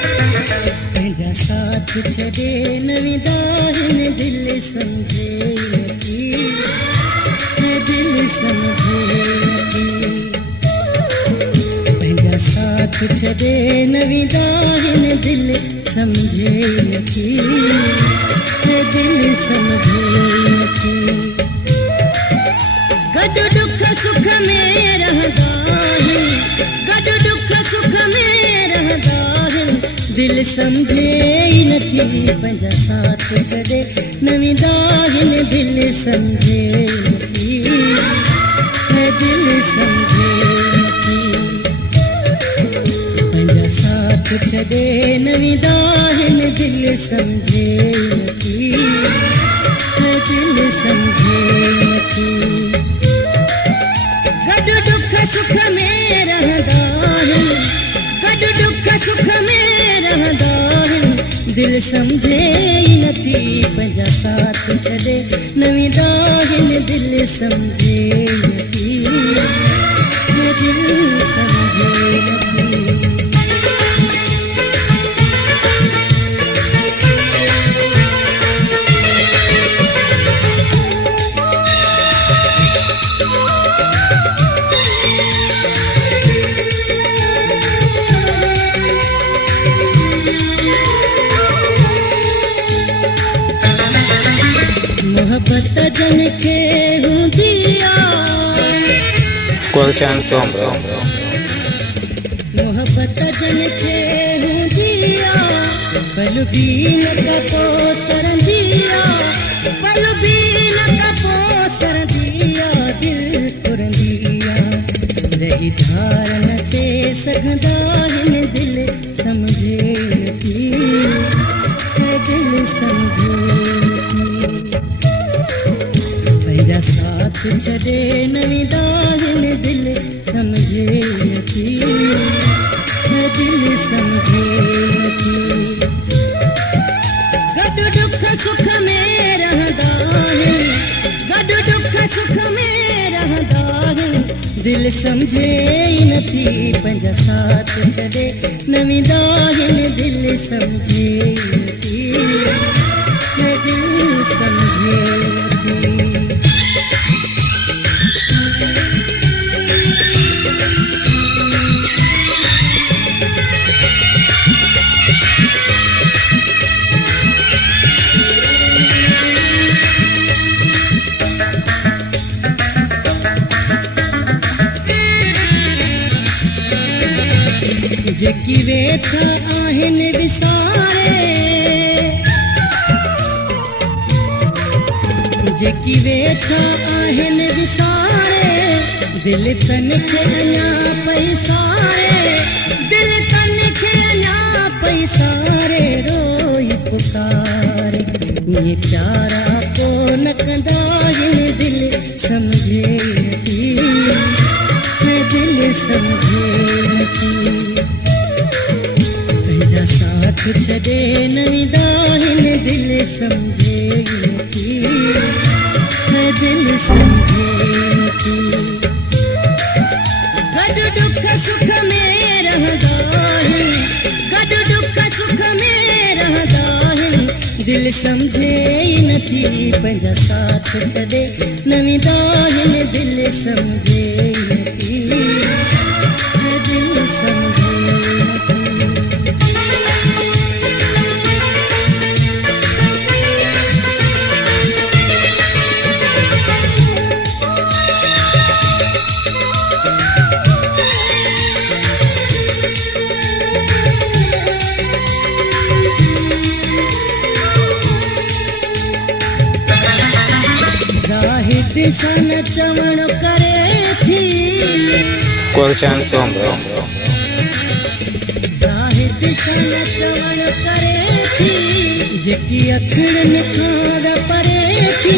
पंहिंजा साथ छॾे नवी दाहिन दिल समझे नथी दिल समझे नथी पंहिंजा साथ छॾे नवी दाहिन दिल समझे नथी दिल समझे नथी गॾु दुख सुख में रहंदा आहिनि गॾु दुख सुख में रहंदा आहिनि दिल समझे ई नथी पंहिंजा साथ छॾे नवी दाहिन दिल समझे नथी दिल समझे नथी पंहिंजा साथ छॾे नवी दाहिन दिल समझे नथी दिल समझे नथी गॾु दुख सुख में रहंदा आहिनि गॾु दुख सुख में रहंदा आहिनि दिल समझे ई नथी पंहिंजा साथ छॾे नवी दाहिन दिल समझे नथी दिल समझे नथी मोहब्बत जन खे हूंदी आहे गुलशन सोमरो मोहब्बत जन खे हूंदी आहे पल बि न कपो सरंदी आहे पल बि न कपो सरंदी आहे दिल पुरंदी आहे रही धार न से सघंदा आहिनि दिल समझे नथी दिल समझे पंहिंजा साथ छॾे नवी दाहिन दिल समझे नथी दिल समझे नथी गॾु दुख सुख में रहंदा आहिनि गॾु दुख सुख में रहंदा आहिनि दिल समझे ई नथी पंहिंजा साथ छॾे नवी दाहिन दिल समझे नथी दिल समझे नथी जेकी वेठा आहिनि विसारे जेकी वेठा आहिनि विसारे दिल तन खे अञा पई सारे दिल तन खे अञा पई सारे रोई पुकारे ये प्यारा को न कंदा आहिनि दिल समझे नथी दिल समझे नथी पंहिंजा साथ छॾे नवी दाहिन दिल समझे नथी दिल समझे नथी गॾु दुख सुख में रहंदा आहिनि गॾु दुख सुख में रहंदा आहिनि दिल समझे ई नथी पंहिंजा साथ छॾे नवी दाहिन दिल समझे नथी दिल समझे नथी दिशन चवण करे थी गुलशन सोमरो ज़ाहिर दिशन चवण करे थी जेकी अखिड़नि खां परे थी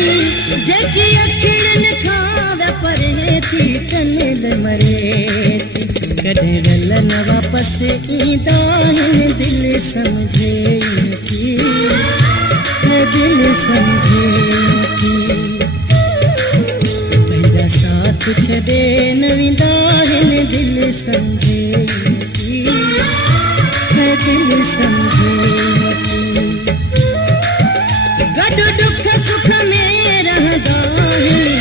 जेकी अखिड़नि खां परे थी तनिल मरे थी कॾहिं रल न वापसि ईंदा आहिनि दिल समझे नथी दिल समझे नथी साथ छॾे न वेंदा आहिनि दिलि सम्झे नथी है दिलि सम्झे नथी गॾु दुख सुख में रहंदा आहिनि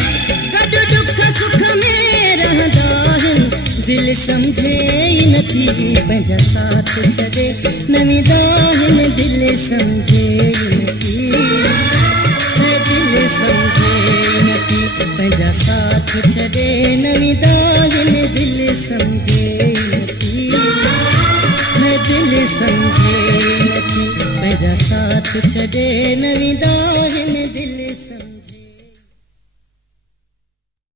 गॾु दुख सुख में रहंदा आहिनि दिलि सम्झे ई नथी पंहिंजा साथ छॾे न वेंदा आहिनि दिलि सम्झे ई नथी है दिलि सम्झे ई नथी पंहिंजा साथ छॾे न वेंदा आहिनि दिलि सम्झे ई नथी है दिलि सम्झे ई नथी पंहिंजा साथ छॾे न वेंदा आहिनि दिलि सम्झे